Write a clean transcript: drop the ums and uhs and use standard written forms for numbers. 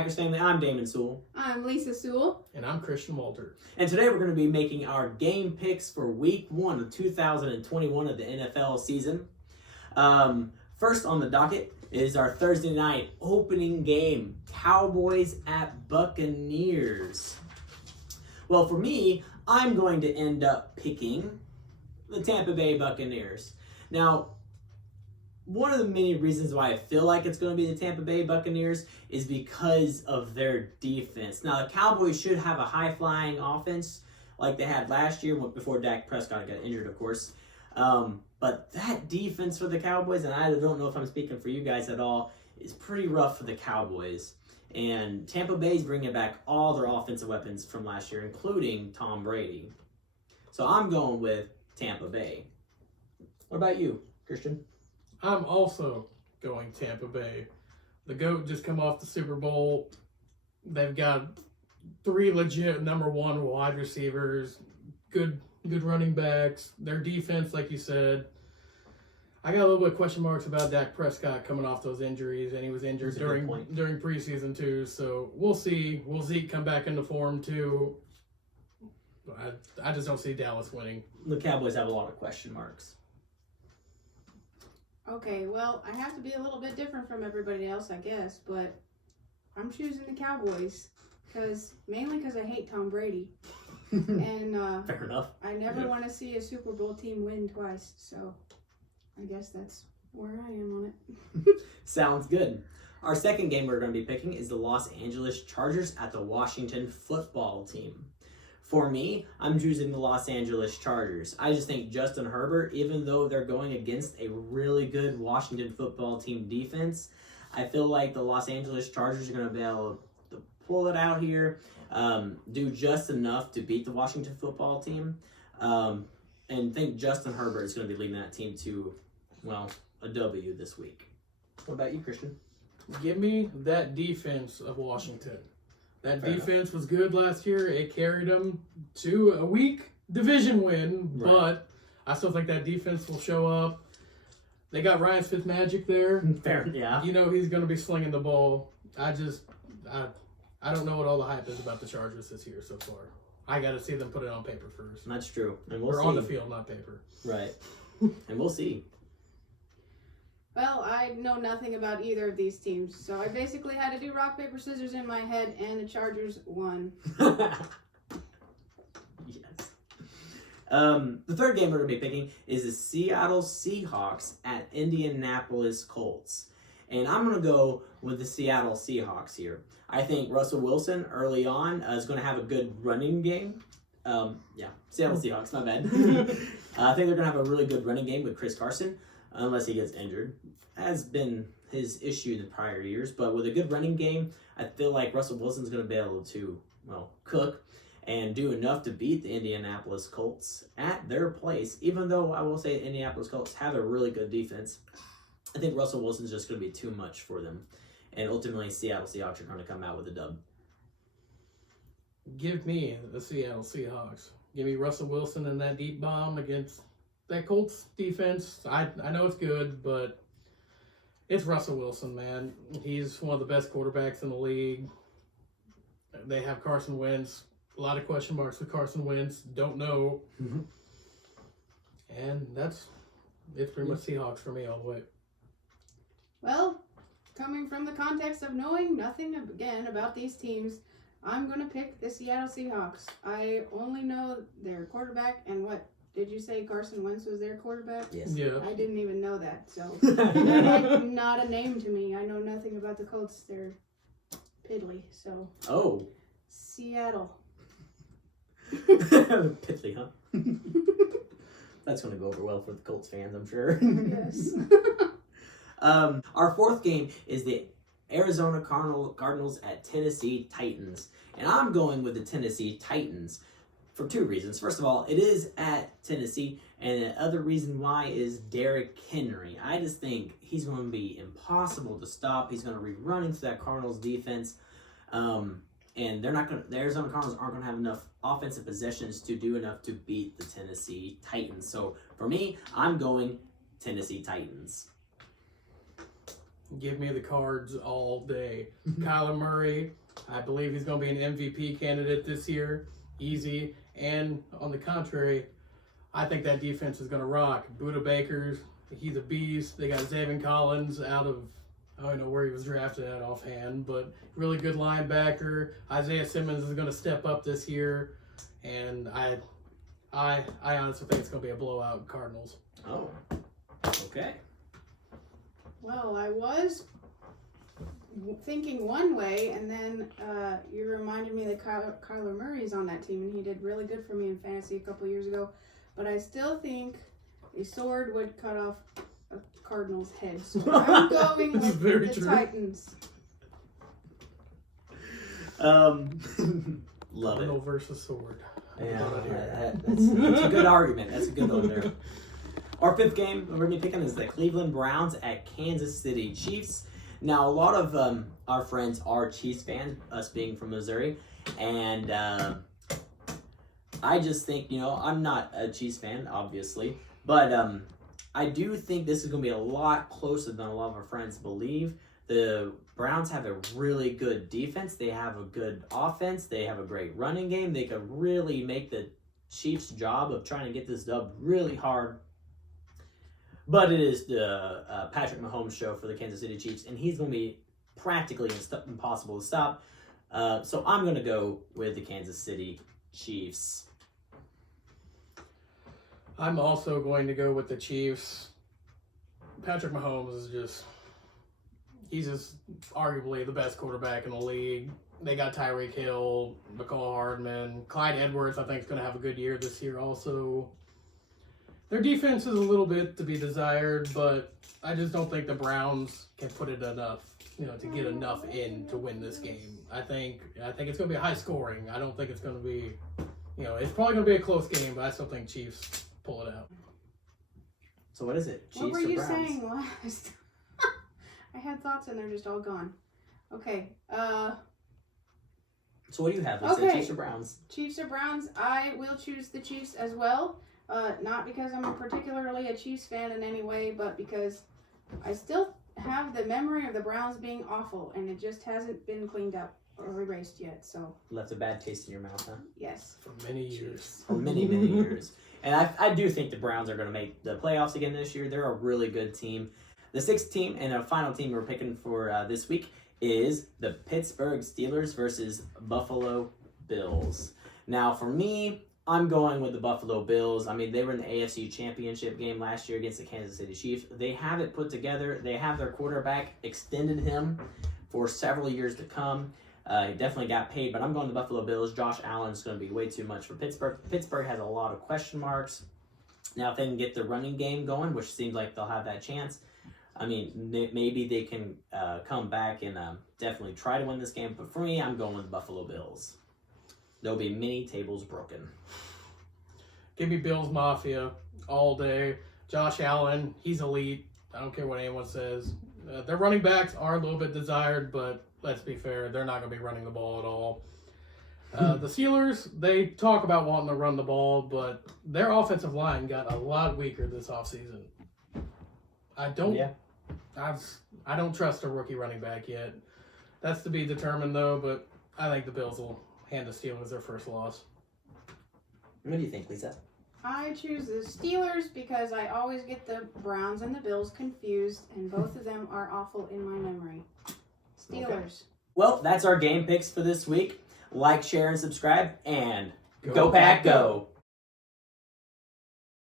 Packers family. I'm Damon Sewell. I'm Lisa Sewell. And I'm Christian Walter. And today we're going to be making our game picks for Week 1 of 2021 of the NFL season. First on the docket is our Thursday night opening game, Cowboys at Buccaneers. Well, for me, I'm going to end up picking the Tampa Bay Buccaneers. Now, one of the many reasons why I feel like it's going to be the Tampa Bay Buccaneers is because of their defense. Now, the Cowboys should have a high-flying offense like they had last year before Dak Prescott got injured, of course. But that defense for the Cowboys, and I don't know if I'm speaking for you guys at all, is pretty rough for the Cowboys. And Tampa Bay's bringing back all their offensive weapons from last year, including Tom Brady. So I'm going with Tampa Bay. What about you, Christian? I'm also going Tampa Bay. The GOAT just come off the Super Bowl. They've got 3 legit number 1 wide receivers, good running backs. Their defense, like you said. I got a little bit of question marks about Dak Prescott coming off those injuries, and he was injured during preseason too. So we'll see. Will Zeke come back into form too? I just don't see Dallas winning. The Cowboys have a lot of question marks. Okay, well, I have to be a little bit different from everybody else, I guess, but I'm choosing the Cowboys mainly because I hate Tom Brady. And Fair enough. I never want to see a Super Bowl team win twice, so I guess that's where I am on it. Sounds good. Our second game we're going to be picking is the Los Angeles Chargers at the Washington Football Team. For me, I'm choosing the Los Angeles Chargers. I just think Justin Herbert, even though they're going against a really good Washington Football Team defense, I feel like the Los Angeles Chargers are going to be able to pull it out here, do just enough to beat the Washington Football Team, and think Justin Herbert is going to be leading that team to, well, a W this week. What about you, Christian? Give me that defense of Washington. That Fair defense was good last year. It carried them to a weak division win, Right. but I still think that defense will show up. They got Ryan Fitzmagic there. Fair, yeah. You know he's going to be slinging the ball. I don't know what all the hype is about the Chargers this year so far. I got to see them put it on paper first. That's true. And we'll Or see. on the field, not paper. Right. And we'll see. Well, I know nothing about either of these teams, so I basically had to do rock, paper, scissors in my head, and the Chargers won. Yes. The third game we're going to be picking is the Seattle Seahawks at Indianapolis Colts. And I'm going to go with the Seattle Seahawks here. I think Russell Wilson early on is going to have a good running game. Seattle Seahawks, my bad. I think they're going to have a really good running game with Chris Carson, unless he gets injured. Has been his issue in the prior years. But with a good running game, I feel like Russell Wilson's going to be able to, cook and do enough to beat the Indianapolis Colts at their place. Even though I will say the Indianapolis Colts have a really good defense, I think Russell Wilson's just going to be too much for them. And ultimately, Seattle Seahawks are going to come out with a dub. Give me the Seattle Seahawks. Give me Russell Wilson and that deep bomb against that Colts defense. I know it's good, but it's Russell Wilson, man. He's one of the best quarterbacks in the league. They have Carson Wentz. A lot of question marks with Carson Wentz. Don't know. Mm-hmm. And it's pretty much Seahawks for me all the way. Well, coming from the context of knowing nothing again about these teams, I'm going to pick the Seattle Seahawks. I only know their quarterback and what did you say Carson Wentz was their quarterback? Yes. Yeah. I didn't even know that, so that's not a name to me. I know nothing about the Colts. They're piddly, so. Oh. Seattle. Piddly, huh? That's going to go over well for the Colts fans, I'm sure. Yes. Our fourth game is the Arizona Cardinals at Tennessee Titans. And I'm going with the Tennessee Titans for 2 reasons. First of all, it is at Tennessee, and the other reason why is Derrick Henry. I just think he's going to be impossible to stop. He's going to be running through that Cardinals defense. And the Arizona Cardinals aren't going to have enough offensive possessions to do enough to beat the Tennessee Titans. So for me, I'm going Tennessee Titans. Give me the Cards all day. Kyler Murray, I believe he's going to be an MVP candidate this year. Easy. And on the contrary, I think that defense is going to rock. Buda Baker's, he's a beast. They got Zayvon Collins out of, I don't know where he was drafted at offhand, but really good linebacker. Isaiah Simmons is going to step up this year. And I honestly think it's going to be a blowout Cardinals. Oh, okay. Well, I was thinking one way, and then you reminded me that Kyler Murray's on that team, and he did really good for me in fantasy a couple years ago. But I still think a sword would cut off a Cardinal's head. So I'm going with the Titans. Love Cardinal it. versus sword. Yeah, that's a good argument. That's a good one there. Our fifth game we're going to be picking is the Cleveland Browns at Kansas City Chiefs. Now, a lot of our friends are Chiefs fans, us being from Missouri, and I just think, I'm not a Chiefs fan, obviously, but I do think this is going to be a lot closer than a lot of our friends believe. The Browns have a really good defense. They have a good offense. They have a great running game. They could really make the Chiefs' job of trying to get this dub really hard. But it is the Patrick Mahomes show for the Kansas City Chiefs, and he's going to be practically impossible to stop. So I'm going to go with the Kansas City Chiefs. I'm also going to go with the Chiefs. Patrick Mahomes is he's arguably the best quarterback in the league. They got Tyreek Hill, McCall Hardman, Clyde Edwards, I think is going to have a good year this year also. Their defense is a little bit to be desired, but I just don't think the Browns can put it enough, to get enough in to win this game. I think it's going to be high scoring. I don't think it's going to be, it's probably going to be a close game, but I still think Chiefs pull it out. So what is it? Chiefs what were or you Browns? saying last? I had thoughts and they're just all gone. Okay. So what do you have? Let's say Chiefs or Browns? Chiefs or Browns? I will choose the Chiefs as well. Not because I'm particularly a Chiefs fan in any way, but because I still have the memory of the Browns being awful, and it just hasn't been cleaned up or erased yet. So Left a bad taste in your mouth, huh? yes. For many years. For many, many years. And I do think the Browns are going to make the playoffs again this year. They're a really good team. The sixth team and our final team we're picking for this week is the Pittsburgh Steelers versus Buffalo Bills. Now, for me, I'm going with the Buffalo Bills. I mean, they were in the AFC Championship game last year against the Kansas City Chiefs. They have it put together. They have their quarterback, extended him for several years to come. He definitely got paid, but I'm going to Buffalo Bills. Josh Allen's going to be way too much for Pittsburgh. Pittsburgh has a lot of question marks. Now, if they can get the running game going, which seems like they'll have that chance, I mean, maybe they can come back and definitely try to win this game. But for me, I'm going with the Buffalo Bills. There'll be many tables broken. Give me Bills Mafia all day. Josh Allen, he's elite. I don't care what anyone says. Their running backs are a little bit desired, but let's be fair, they're not going to be running the ball at all. The Steelers, they talk about wanting to run the ball, but their offensive line got a lot weaker this offseason. I don't trust a rookie running back yet. That's to be determined, though, but I think the Bills will hand the Steelers their first loss. What do you think, Lisa? I choose the Steelers because I always get the Browns and the Bills confused, and both of them are awful in my memory. Steelers. Okay. Well, that's our game picks for this week. Like, share, and subscribe, and go Pack, go!